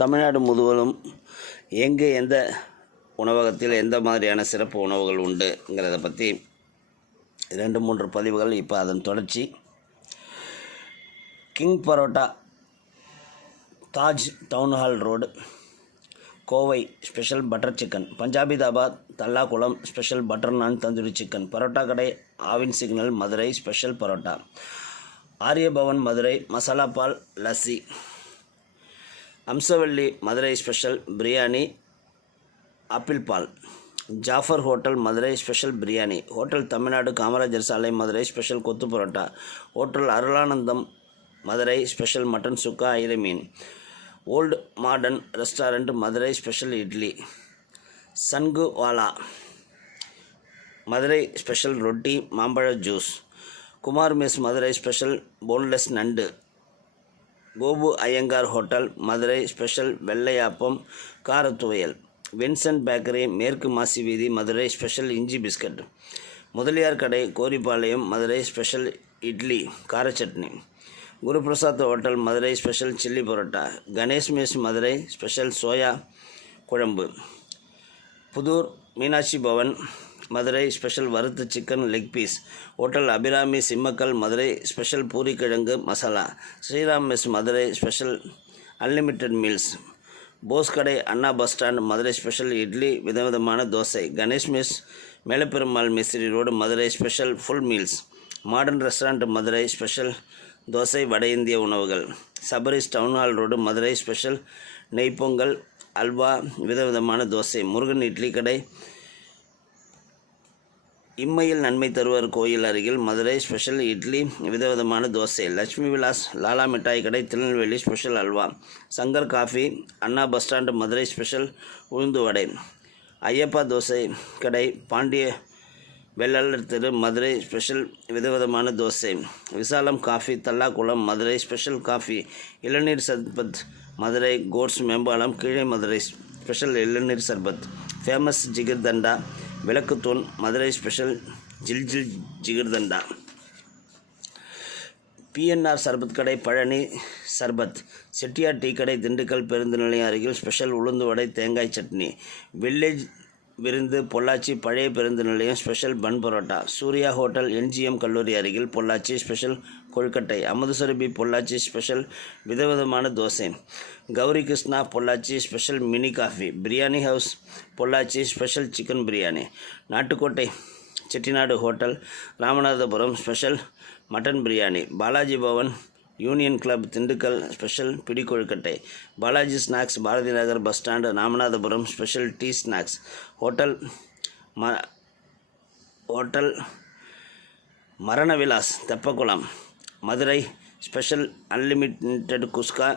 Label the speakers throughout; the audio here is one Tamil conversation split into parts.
Speaker 1: தமிழ்நாடு முழுவதும் எங்கே எந்த உணவகத்தில் எந்த மாதிரியான சிறப்பு உணவுகள் உண்டுங்கிறத பற்றி ரெண்டு மூன்று பதிவுகள் இப்போ அதன் தொடர்ச்சி. King parotta Taj town hall road Kovai special butter chicken Punjabi dhaba Tallakulam special butter naan tandoori chicken parotta கடை ஆவின் சிக்னல் மதுரை ஸ்பெஷல் பரோட்டா ஆரியபவன் மதுரை மசாலா பால் லஸ்ஸி. அம்சவள்ளி மதுரை ஸ்பெஷல் பிரியாணி ஆப்பிள் பால். Jafar hotel Madurai special biryani. Hotel Tamil Nadu Kamarajar சாலை Madurai special kothu parotta. Hotel Arulanandam Madurai special mutton chukka ஐர மீன். Old modern restaurant Madurai special idli. சன்கு வாலா மதுரை ஸ்பெஷல் ரொட்டி மாம்பழ juice. Kumar mess Madurai special boneless நண்டு. கோபு ஐயங்கார் ஹோட்டல் மதுரை ஸ்பெஷல் வெள்ளையாப்பம் காரத்துவையல் வின்சென்ட் பேக்கரி மேற்கு மாசி வீதி மதுரை ஸ்பெஷல் இஞ்சி பிஸ்கட் முதலியார் கடை கோரிப்பாளையம் மதுரை ஸ்பெஷல் இட்லி கார chutney Guruprasad hotel Madurai special chilli parotta Ganesh mess Madurai special soya குழம்பு புதூர் மீனாட்சி பவன் மதுரை ஸ்பெஷல் வறுத்து chicken leg piece hotel Abirami Simmakkal Madurai special பூரிக்கிழங்கு masala. Sriram mess Madurai special unlimited meals Bose கடை Anna bus stand Madurai special idli விதவிதமான dosa. Ganesh mess Melaperumal Mistri road Madurai special full meals modern restaurant Madurai special dosa வட இந்திய உணவுகள். Sabaris town hall road Madurai special நெய்ப்பொங்கல் halwa விதவிதமான தோசை. முருகன் இட்லி கடை இம்மையில் நன்மை தருவர் கோயில் அருகில் மதுரை ஸ்பெஷல் இட்லி விதவிதமான தோசை. லட்சுமி விலாஸ் லாலா மிட்டாய் கடை Tirunelveli special halwa. Shankar coffee Anna bus stand Madurai special உளுந்து வடை. ஐயப்பா தோசை கடை பாண்டிய வெள்ளாளர் தெரு மதுரை ஸ்பெஷல் விதவிதமான dosa. Visalam coffee Tallakulam Madurai special coffee இளநீர் சர்பத் மதுரை கோட்ஸ் மேம்பாலம் கீழே மதுரை ஸ்பெஷல் இளநீர் சர்பத். ஃபேமஸ் ஜிகிர்தண்டா விளக்குத்தூள் மதுரை ஸ்பெஷல் ஜில் ஜில் ஜிகிர்தண்டா. பிஎன்ஆர் சர்பத் கடை பழனி சர்பத் செட்டியார் டீ கடை திண்டுக்கல் பேருந்து நிலையம் அருகில் ஸ்பெஷல் உளுந்து வடை தேங்காய் சட்னி வில்லேஜ் விருந்து பொள்ளாச்சி பழைய பேருந்து நிலையம் special bun parotta. Surya hotel NGM கல்லூரி அருகில் பொள்ளாச்சி ஸ்பெஷல் கொழுக்கட்டை அமுதசுரபி பொள்ளாச்சி ஸ்பெஷல் விதவிதமான dosa. Gowri Krishna Pollachi special mini coffee. Biryani house Pollachi special chicken biryani. Nattukottai Chettinad hotel Ramanathapuram special mutton biryani. Balaji Bhavan union club Dindigul special பிடி கொழுக்கட்டை Balaji snacks Bharathi Nagar bus stand Ramanathapuram special tea snacks. Hotel ம ஹோட்டல் மரண விலாஸ் தெப்பக்குளம். மதுரை ஸ்பெஷல் அன்லிமிட்டெட் குஸ்கா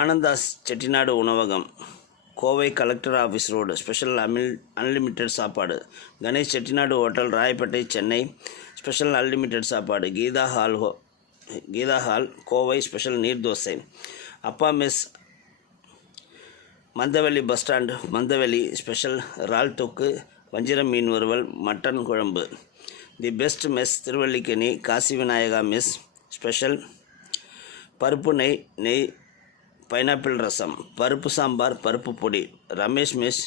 Speaker 1: ஆனந்தாஸ் செட்டிநாடு உணவகம். Kovai collector office road special amyl unlimited சாப்பாடு. Ganesh Chettinad hotel Royapettah Chennai. Special unlimited சாப்பாடு கீதா ஹால் ஹோ Geetha hall Kovai special neer dosa. Appa mess Mandaveli bus stand Mandaveli special இறால் தொக்கு வஞ்சிரம் மீன் வறுவல் மட்டன் குழம்பு. The best mess Thiruvallikeni Kasi Vinayaka mess special பருப்பு நெய் நெய் பைனாப்பிள் ரசம் பருப்பு சாம்பார் பருப்பு பொடி. ரமேஷ் மெஸ்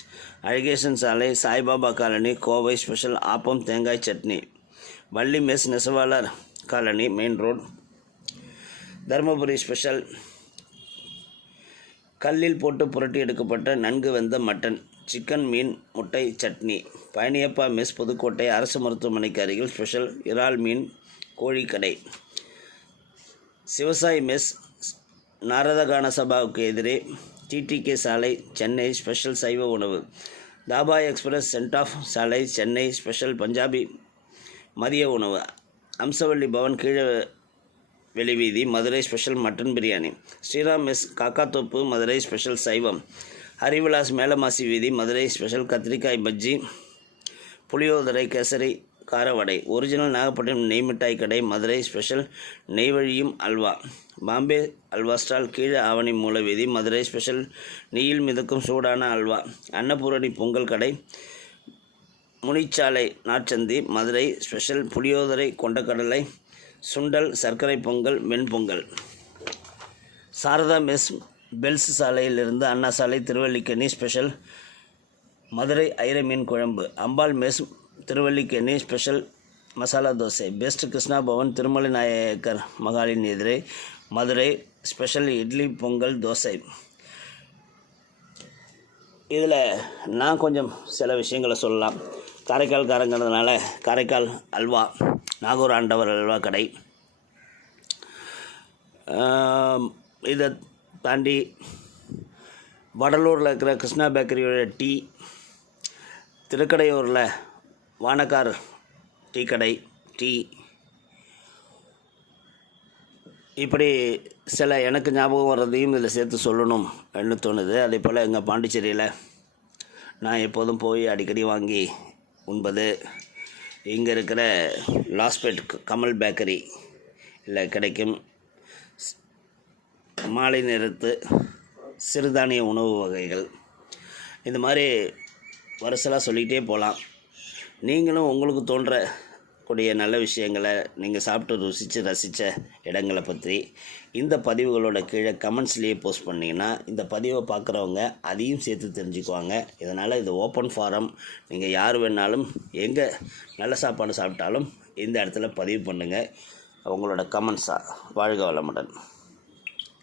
Speaker 1: அழகேசன் சாலை சாய்பாபா காலனி கோவை ஸ்பெஷல் ஆப்பம் தேங்காய் சட்னி. வள்ளி மெஸ் நெசவாளர் colony main road. Dharmapuri special கல்லில் போட்டு புரட்டி எடுக்கப்பட்ட நன்கு வெந்த மட்டன் சிக்கன் மீன் முட்டை சட்னி. பழனியப்பா மெஸ் புதுக்கோட்டை அரசு மருத்துவமனைக்கு அருகில் ஸ்பெஷல் இறால் மீன் கோழிக்கடை. சிவசாய் மெஸ் நாரதகான சபாவுக்கு எதிரே டிடிகே சாலை சென்னை ஸ்பெஷல் சைவ உணவு. தாபா எக்ஸ்பிரஸ் சென்ட் ஆஃப் சாலை சென்னை ஸ்பெஷல் பஞ்சாபி மதிய உணவு. அம்சவள்ளி பவன் கீழே வெளிவீதி Madurai special mutton biryani. Sriram mess Kakkathoppu Madurai special சைவம். ஹரிவிலாஸ் மேலமாசி வீதி மதுரை ஸ்பெஷல் கத்திரிக்காய் பஜ்ஜி புளியோதரை கேசரி காரவடை. ஒரிஜினல் நாகப்பட்டினம் நெய் மிட்டாய் கடை மதுரை ஸ்பெஷல் நெய்வழியும் அல்வா. பாம்பே அல்வா ஸ்டால் கீழே ஆவணி மூல வீதி மதுரை ஸ்பெஷல் நெய்யில் மிதக்கும் சூடான அல்வா. அன்னபூரணி பொங்கல் கடை முனிச்சாலை நாட்சந்தி மதுரை ஸ்பெஷல் புளியோதரை கொண்டக்கடலை சுண்டல் சர்க்கரை பொங்கல் வெண்பொங்கல் சாரதா மெஸ் பெல்ஸ் சாலையிலிருந்து அண்ணா சாலை திருவல்லிக்கேணி ஸ்பெஷல் மதுரை ஐர மீன் குழம்பு. Ambal mess Thiruvallikeni special masala dosa. Best Krishna Bhavan Thirumalai Nayakkar மகாலின் எதிரே மதுரை ஸ்பெஷல் இட்லி பொங்கல் தோசை. இதில் நான் கொஞ்சம் சில விஷயங்களை சொல்லலாம். காரைக்கால்காரங்கிறதுனால காரைக்கால் அல்வா. நாகூர் ஆண்டவர் அல்வா கடை இதை தாண்டி வடலூரில் இருக்கிற கிருஷ்ணா பேக்கரியோட டீ திருக்கடையூரில் வானக்கார் டீ கடை டீ. இப்படி சில எனக்கு ஞாபகம் வர்றதையும் இதில் சேர்த்து சொல்லணும் என்று தோணுது. அதே போல் எங்கள் பாண்டிச்சேரியில் நான் எப்போதும் போய் அடிக்கடி வாங்கி உண்பது. இங்கே இருக்கிற லாஸ்பேட் கமல் பேக்கரி இல்லை கிடைக்கும் மாலை நேரத்து சிறுதானிய உணவு வகைகள். இந்த மாதிரி வரிசலாக சொல்லிக்கிட்டே போகலாம் நீங்களும் உங்களுக்கு தோன்ற கூடிய நல்ல விஷயங்களை நீங்கள் சாப்பிட்டு ருசித்து ரசித்த இடங்களை பற்றி இந்த பதிவுகளோட கீழே கமெண்ட்ஸ்லேயே போஸ்ட் பண்ணிங்கன்னா இந்த பதிவை பார்க்குறவங்க அதையும் சேர்த்து தெரிஞ்சுக்குவாங்க. இதனால் இது ஓப்பன் ஃபாரம் நீங்கள் யார் வேணாலும் எங்கே நல்ல சாப்பாடு சாப்பிட்டாலும் இந்த இடத்துல பதிவு பண்ணுங்கள் உங்களோட கமெண்ட்ஸாக வாழ்க வளமுடன்.